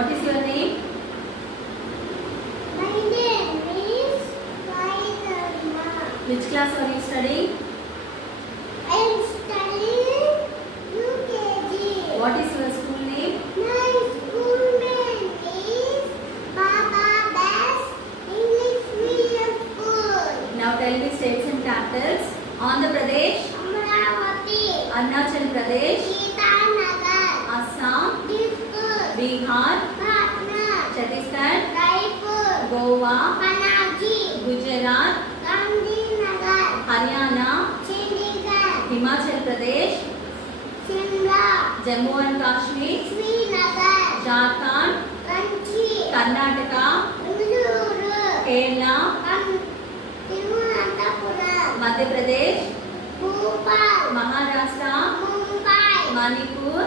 What is your name? My name is Vaidama. Which class are you studying? I am studying UKG. What is your school name? My school name is Baba Das English Medium School. Now tell me states and capitals. Andhra Pradesh, Amravati, Arunachal Pradesh, Itanagar, Assam, Dispur, Bihar, Patna, Chhattisgarh, Raipur, Goa, Panaji, Gujarat, Gandhinagar, Haryana, Chandigarh, Himachal Pradesh, Shimla, Jammu and Kashmir, Srinagar, Jharkhand, Ranchi, Karnataka, Bengaluru, Kerala, Thiruvananthapuram, Madhya Pradesh, Bhopal, Maharashtra, Mumbai, Manipur,